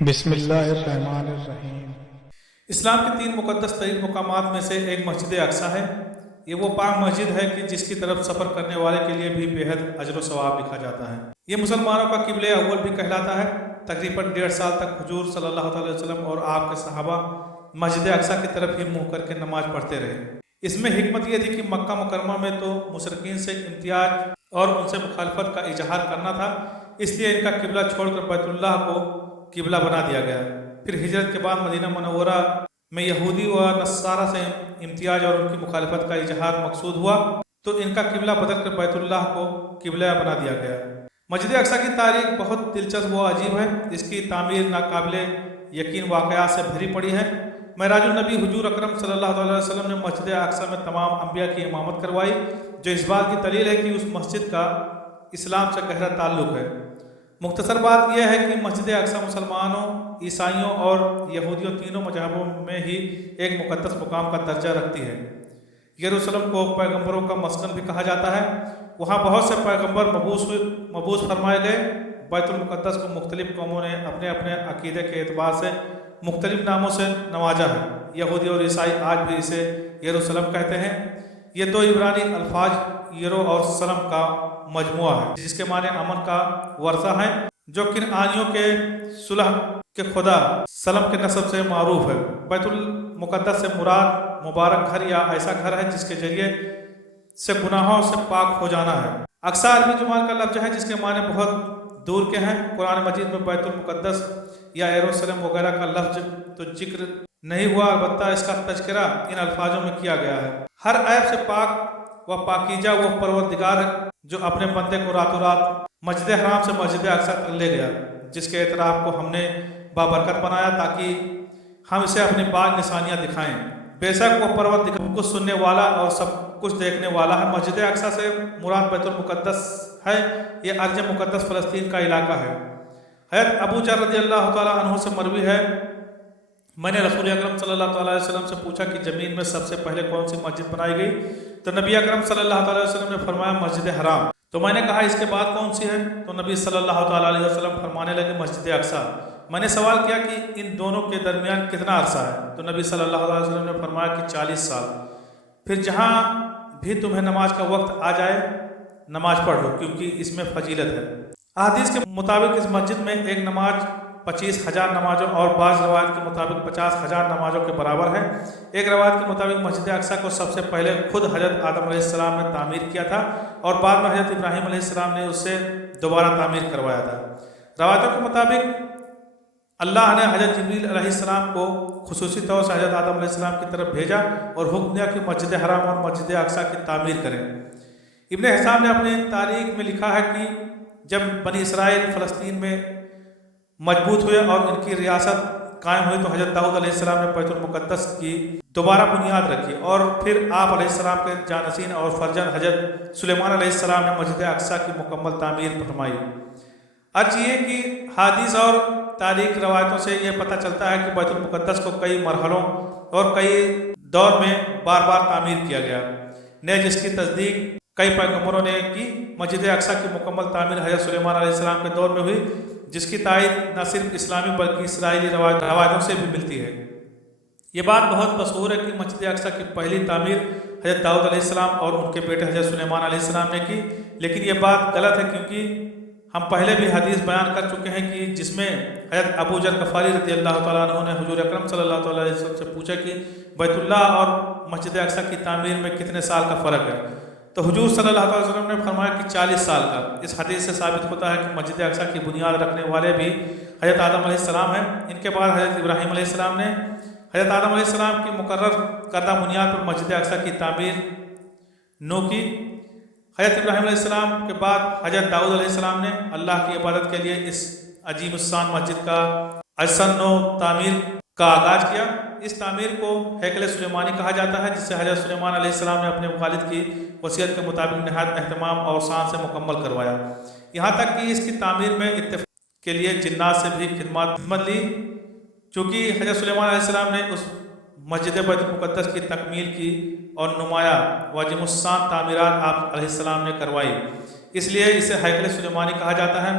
بسم اللہ الرحمن الرحیم۔ اسلام کے تین مقدس ترین مقامات میں سے ایک مسجد اقصیٰ ہے۔ یہ وہ پاک مسجد ہے کہ جس کی طرف سفر کرنے والے کے لیے بھی بے حد اجر و ثواب لکھا جاتا ہے۔ یہ مسلمانوں کا قبلہ اول بھی کہلاتا ہے۔ تقریباً 1.5 سال تک حضور صلی اللہ علیہ وسلم اور آپ کے صحابہ مسجد اقصیٰ کی طرف ہی منہ کر کے نماز پڑھتے رہے۔ اس میں حکمت یہ تھی کہ مکہ مکرمہ میں تو مشرکین سے امتیاز اور ان سے مخالفت کا اظہار کرنا تھا، اس لیے ان کا قبلہ چھوڑ کر بیت اللہ کو قبلہ بنا دیا گیا۔ پھر ہجرت کے بعد مدینہ منورہ میں یہودی و نصارہ سے امتیاز اور ان کی مخالفت کا اظہار مقصود ہوا تو ان کا قبلہ بدل کر بیت اللہ کو قبلہ بنا دیا گیا۔ مسجد اقصیٰ کی تاریخ بہت دلچسپ و عجیب ہے۔ اس کی تعمیر ناقابل یقین واقعات سے بھری پڑی ہے۔ معراج النبی حضور اکرم صلی اللہ علیہ وسلم نے مسجد اقصیٰ میں تمام انبیاء کی امامت کروائی، جو اس بات کی دلیل ہے کہ اس مسجد کا اسلام سے گہرا تعلق ہے۔ مختصر بات یہ ہے کہ مسجد اقصیٰ مسلمانوں، عیسائیوں اور یہودیوں تینوں مذہبوں میں ہی ایک مقدس مقام کا درجہ رکھتی ہے۔ یروشلم کو پیغمبروں کا مسکن بھی کہا جاتا ہے۔ وہاں بہت سے پیغمبر مبعوث فرمائے گئے۔ بیت المقدس کو مختلف قوموں نے اپنے اپنے عقیدے کے اعتبار سے مختلف ناموں سے نوازا ہے۔ یہودی اور عیسائی آج بھی اسے یروشلم کہتے ہیں۔ یہ دو عبرانی الفاظ یرو اور سلم کا مجموعہ ہے، جس کے معنی امن کا ورثہ ہے، جو کنعانیوں کے صلح کے خدا سلم کے نسب سے معروف ہے۔ بیت المقدس سے مراد مبارک گھر یا ایسا گھر ہے جس کے ذریعے سے گناہوں سے پاک ہو جانا ہے۔ اقصیٰ عربی زبان کا لفظ ہے جس کے معنی بہت دور کے ہیں۔ قرآن مجید میں بیت المقدس یا یروشلم وغیرہ کا لفظ تو ذکر نہیں ہوا، البتہ اس کا تذکرہ ان الفاظوں میں کیا گیا ہے۔ ہر عیب سے پاک و پاکیزہ وہ پروردگار ہے جو اپنے بندے کو راتوں رات مسجد حرام سے مسجد اقصیٰ تک لے گیا، جس کے اعتراف کو ہم نے بابرکت بنایا تاکہ ہم اسے اپنی بعض نشانیاں دکھائیں۔ بے شک وہ پروردگار کچھ سننے والا اور سب کچھ دیکھنے والا ہے۔ مسجد اقصیٰ سے مراد بیت المقدس ہے۔ یہ ارض مقدس فلسطین کا علاقہ ہے۔ حضرت ابو ذر رضی اللہ تعالیٰ عنہ سے مروی ہے، میں نے رسول اکرم صلی اللہ علیہ وسلم سے پوچھا کہ زمین میں سب سے پہلے کون سی مسجد بنائی گئی؟ تو نبی اکرم صلی اللہ علیہ وسلم نے فرمایا مسجد حرام۔ تو میں نے کہا اس کے بعد کون سی ہے؟ تو نبی صلی اللہ علیہ وسلم فرمانے لگے مسجد اقصیٰ۔ میں نے سوال کیا کہ ان دونوں کے درمیان کتنا عرصہ ہے؟ تو نبی صلی اللہ علیہ وسلم نے فرمایا کہ 40 سال۔ پھر جہاں بھی تمہیں نماز کا وقت آ جائے نماز پڑھ لو، کیونکہ اس میں فضیلت ہے۔ احادیث کے مطابق اس مسجد میں ایک نماز 25,000 نمازوں اور بعض روایت کے مطابق 50,000 نمازوں کے برابر ہے۔ ایک روایت کے مطابق مسجد اقصیٰ کو سب سے پہلے خود حضرت آدم علیہ السلام نے تعمیر کیا تھا اور بعد میں حضرت ابراہیم علیہ السلام نے اس سے دوبارہ تعمیر کروایا تھا۔ روایتوں کے مطابق اللہ نے حضرت جبریل علیہ السلام کو خصوصی طور سے حضرت آدم علیہ السلام کی طرف بھیجا اور حکم دیا کہ مسجد حرام اور مسجد اقصیٰ کی تعمیر کریں۔ ابن حسام نے اپنی تاریخ میں لکھا ہے کہ جب بنی اسرائیل فلسطین میں مضبوط ہوئے اور ان کی ریاست قائم ہوئی تو حضرت داؤد علیہ السلام نے بیت المقدس کی دوبارہ بنیاد رکھی اور پھر آپ علیہ السلام کے جانشین اور فرزند حضرت سلیمان علیہ السلام نے مسجد اقصیٰ کی مکمل تعمیر فرمائی۔ عرض یہ کہ حدیث اور تاریخ روایتوں سے یہ پتہ چلتا ہے کہ بیت المقدس کو کئی مرحلوں اور کئی دور میں بار بار تعمیر کیا گیا، جس کی تصدیق کئی پیغمبروں نے کی۔ مسجد اقصیٰ کی مکمل تعمیر حضرت سلیمان علیہ السلام کے دور میں ہوئی، جس کی تائید نہ صرف اسلامی بلکہ اسرائیلی روایتوں سے بھی ملتی ہے۔ یہ بات بہت مشہور ہے کہ مسجد اقصیٰ کی پہلی تعمیر حضرت داؤد علیہ السلام اور ان کے بیٹے حضرت سلیمان علیہ السلام نے کی، لیکن یہ بات غلط ہے کیونکہ ہم پہلے بھی حدیث بیان کر چکے ہیں کہ جس میں حضرت ابو ذر غفاری رضی اللہ تعالیٰ عنہ نے حضور اکرم صلی اللہ علیہ وسلم سے پوچھا کہ بیت اللہ اور مسجد اقصیٰ کی تعمیر میں کتنے سال کا فرق ہے؟ تو حضور صلی اللہ علیہ وسلم نے فرمایا کہ 40 سال کا۔ اس حدیث سے ثابت ہوتا ہے کہ مسجد اقصیٰ کی بنیاد رکھنے والے بھی حضرت آدم علیہ السلام ہیں۔ ان کے بعد حضرت ابراہیم علیہ السلام نے حضرت آدم علیہ السلام کی مقرر کردہ بنیاد پر مسجد اقصیٰ کی تعمیر نو کی۔ حضرت ابراہیم علیہ السلام کے بعد حضرت داؤد علیہ السلام نے اللہ کی عبادت کے لیے اس عظیم الشان مسجد کا احسن و تعمیر کا آغاز کیا۔ اس تعمیر کو ہیکل سلیمانی کہا جاتا ہے، جس سے حضرت سلیمان علیہ السلام نے اپنے والد کی وصیت کے مطابق نہایت اہتمام اور شان سے مکمل کروایا، یہاں تک کہ اس کی تعمیر میں اتفاق کے لیے جنات سے بھی خدمت لی، چونکہ حضرت سلیمان علیہ السلام نے اس مسجد بیت المقدس کی تکمیل کی اور نمایاں واجب الشان تعمیرات آپ علیہ السلام نے کروائی، اس لیے اسے ہیکل سلیمانی کہا جاتا ہے۔